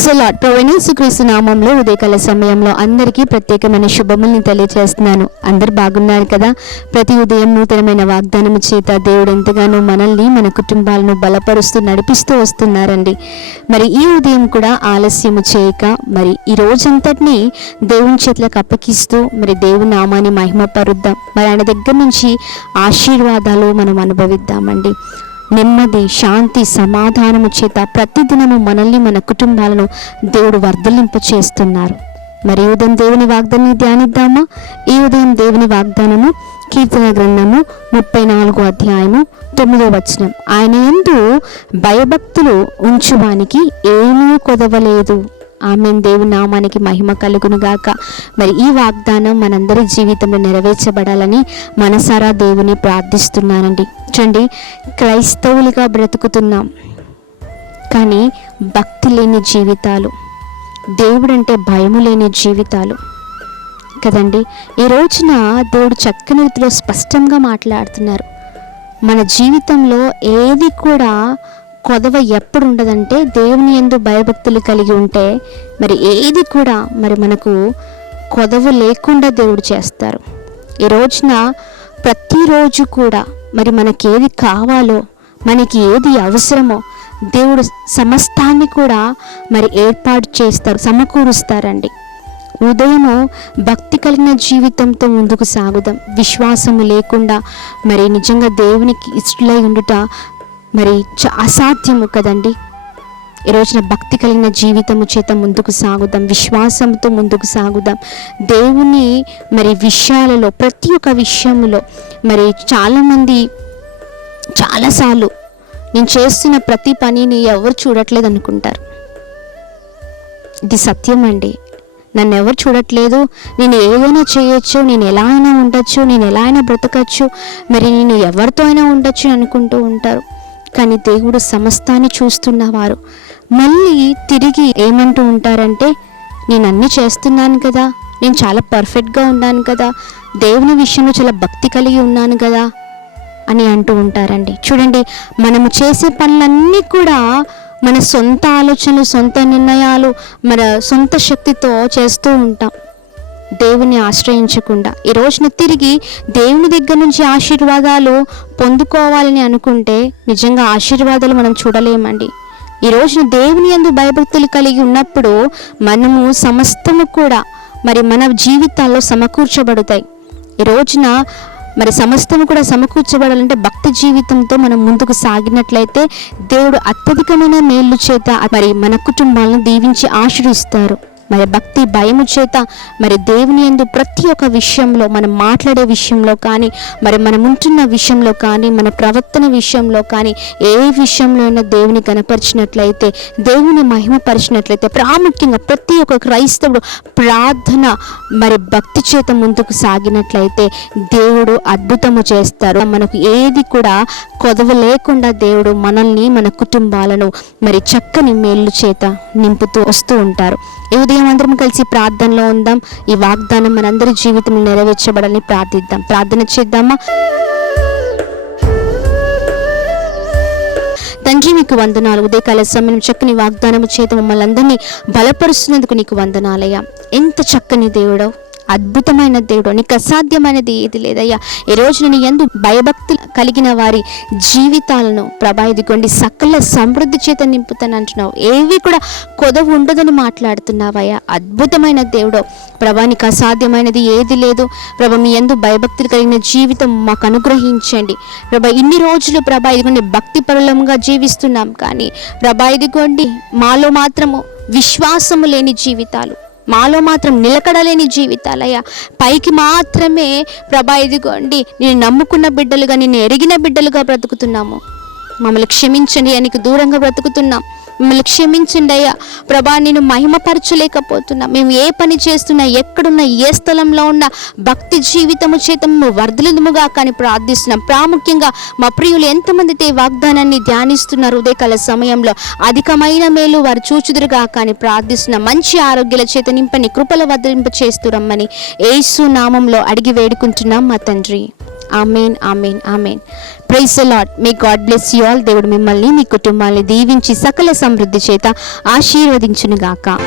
Praise the lord. ప్రభువైన యేసుక్రీస్తు నామములో ఉదయకాల సమయంలో అందరికీ ప్రత్యేకమైన శుభముల్ని తెలియజేస్తున్నాను. అందరు బాగున్నారు కదా? ప్రతి ఉదయం నూతనమైన వాగ్దానము చేత దేవుడు ఎంతగానో మనల్ని, మన కుటుంబాలను బలపరుస్తూ నడిపిస్తూ వస్తున్నారండి. మరి ఈ ఉదయం కూడా ఆలస్యము చేయక మరి ఈ రోజంతటిని దేవుని చేతులకు అప్పగిస్తూ మరి దేవుని నామాన్ని మహిమపరుద్దాం. మరి ఆయన దగ్గర నుంచి ఆశీర్వాదాలు మనం అనుభవిద్దామండి. నెమ్మది, శాంతి, సమాధానము చేత ప్రతిదినము మనల్ని, మన కుటుంబాలను దేవుడు వర్ధలింప చేస్తున్నారు. మరి ఈ ఉదయం దేవుని వాగ్దానాన్ని ధ్యానిద్దామా? ఈ ఉదయం దేవుని వాగ్దానము కీర్తన గ్రంథము 34వ అధ్యాయము 9వ వచనం. ఆయన యందు భయభక్తులు ఉంచువానికి ఏమీ కొదవలేదు. ఆమేన్. దేవుని నామానికి మహిమ కలుగును గాక. మరి ఈ వాగ్దానం మనందరి జీవితంలో నెరవేర్చబడాలని మనసారా దేవుని ప్రార్థిస్తున్నానండి. చూడండి, క్రైస్తవులుగా బ్రతుకుతున్నాం కానీ భక్తి లేని జీవితాలు, దేవుడంటే భయము లేని జీవితాలు కదండి. ఈ రోజున దేవుడు చక్కని రీతిలో స్పష్టంగా మాట్లాడుతున్నారు. మన జీవితంలో ఏది కూడా కొదవ ఎప్పుడు ఉండదంటే దేవుని యందు భయభక్తులు కలిగి ఉంటే మరి ఏది కూడా మరి మనకు కొదవ లేకుండా దేవుడు చేస్తారు. ఈ రోజున ప్రతిరోజు కూడా మరి మనకి ఏది కావాలో, మనకి ఏది అవసరమో దేవుడు సమస్తాన్ని కూడా మరి ఏర్పాటు చేస్తారు, సమకూరుస్తారండి. ఉదయము భక్తి కలిగిన జీవితంతో ముందుకు సాగుదాం. విశ్వాసము లేకుండా మరి నిజంగా దేవునికి ఇష్టలై ఉండుట మరి అసాధ్యము కదండి. ఈ రోజున భక్తి కలిగిన జీవితము చేత ముందుకు సాగుదాం, విశ్వాసంతో ముందుకు సాగుదాం. దేవుని మరి విషయాలలో, ప్రతి ఒక్క విషయంలో మరి చాలామంది చాలాసార్లు నేను చేస్తున్న ప్రతి పనిని ఎవరు చూడట్లేదు అనుకుంటారు. ఇది సత్యం అండి. నన్ను ఎవరు చూడట్లేదు, నేను ఏదైనా చేయొచ్చు, నేను ఎలా అయినా ఉండొచ్చు, నేను ఎలా అయినా బ్రతకచ్చు, మరి నేను ఎవరితో అయినా ఉండొచ్చు అనుకుంటూ ఉంటారు. కానీ దేవుడు సమస్తాన్ని చూస్తున్నవారు. మళ్ళీ తిరిగి ఏమంటూ ఉంటారంటే, నేను అన్నీ చేస్తున్నాను కదా, నేను చాలా పర్ఫెక్ట్గా ఉన్నాను కదా, దేవుని విషయంలో చాలా భక్తి కలిగి ఉన్నాను కదా అని అంటూ ఉంటారండి. చూడండి, మనము చేసే పనులన్నీ కూడా మన సొంత ఆలోచనలు, సొంత నిర్ణయాలు, మన సొంత శక్తితో చేస్తూ ఉంటాం, దేవుని ఆశ్రయించకుండా. ఈ రోజున తిరిగి దేవుని దగ్గర నుంచి ఆశీర్వాదాలు పొందుకోవాలని అనుకుంటే నిజంగా ఆశీర్వాదాలు మనం చూడలేమండి. ఈ రోజున దేవుని యందు భయభక్తులు కలిగి ఉన్నప్పుడు మనము సమస్తము కూడా మరి మన జీవితాల్లో సమకూర్చబడతాయి. ఈ రోజున మరి సమస్తము కూడా సమకూర్చబడాలంటే భక్తి జీవితంతో మనం ముందుకు సాగినట్లయితే దేవుడు అత్యధికమైన మేలు చేత మరి మన కుటుంబాలను దీవించి ఆశీర్వదిస్తారు. మరి భక్తి భయము చేత మరి దేవుని యందు ప్రతి ఒక్క విషయంలో, మనం మాట్లాడే విషయంలో కానీ, మరి మనం ఉంటున్న విషయంలో కానీ, మన ప్రవర్తన విషయంలో కానీ, ఏ విషయంలో అయినా దేవుని కనపరిచినట్లయితే, దేవుని మహిమపరిచినట్లయితే, ప్రాముఖ్యంగా ప్రతి ఒక్క క్రైస్తవుడు ప్రార్థన మరి భక్తి చేత ముందుకు సాగినట్లయితే దేవుడు అద్భుతము చేస్తారు. మనకు ఏది కూడా కొదవ లేకుండా దేవుడు మనల్ని, మన కుటుంబాలను మరి చక్కని మేలు చేత నింపుతూ వస్తూ ఉంటారు. ఈ ఉదయం అందరం కలిసి ప్రార్థనలో ఉందాం. ఈ వాగ్దానం మనందరి జీవితంలో నెరవేర్చబడాలని ప్రార్థిద్దాం. ప్రార్థన చేద్దామా? తండ్రి, మీకు వందనాలు. ఉదయకాల సమయం చక్కని వాగ్దానము చేత మమ్మల్ని అందరినీ బలపరుస్తున్నందుకు నీకు వందనాలయ్యా. ఎంత చక్కని దేవుడో, అద్భుతమైన దేవుడు, నీకు అసాధ్యమైనది ఏది లేదయ్యా. ఈ రోజు నీ యందు భయభక్తులు కలిగిన వారి జీవితాలను ప్రభా ఇదిగోండి సకల సమృద్ధి చేత నింపుతానంటున్నావు. ఏవి కూడా కొదవ ఉండదని మాట్లాడుతున్నావయ్యా. అద్భుతమైన దేవుడో ప్రభా, నీకు అసాధ్యమైనది ఏది లేదు ప్రభా. మీ యందు భయభక్తులు కలిగిన జీవితం మాకు అనుగ్రహించండి ప్రభా. ఇన్ని రోజులు ప్రభా ఇదిగోండి భక్తి పరులంగా జీవిస్తున్నాం కానీ ప్రభా ఇదిగోండి మాలో మాత్రము విశ్వాసము లేని జీవితాలు, మాలో మాత్రం నిలకడలేని జీవితాలయ్యా. పైకి మాత్రమే ప్రభా ఇదిగోండి నేను నమ్ముకున్న బిడ్డలుగా, నిన్ను ఎరిగిన బిడ్డలుగా బ్రతుకుతున్నాము. మమ్మల్ని క్షమించండి, నీకు దూరంగా బ్రతుకుతున్నాం. మిమ్మల్ని క్షమించండి అయ్యా ప్రభా. నేను మహిమపరచలేకపోతున్నా. మేము ఏ పని చేస్తున్నా, ఎక్కడున్నా, ఏ స్థలంలో ఉన్నా భక్తి జీవితము చేత మేము వర్ధలుముగా కానీ ప్రార్థిస్తున్నాం. ప్రాముఖ్యంగా మా ప్రియులు ఎంతమందితే వాగ్దానాన్ని ధ్యానిస్తున్నారు ఉదయకాల సమయంలో అధికమైన మేలు వారు చూచుదురుగా కానీ ప్రార్థిస్తున్నాం. మంచి ఆరోగ్యాల చేత నింపని కృపల వర్ధలింప చేస్తూ రమ్మని యేసు నామంలో అడిగి వేడుకుంటున్నాం మా తండ్రి. Amen amen amen. Praise the Lord. May God bless you all. దేవుడు మిమ్మల్ని మీ కుటుంబాన్ని దీవించి సకల సమృద్ధి చేత ఆశీర్వదించునుగాక.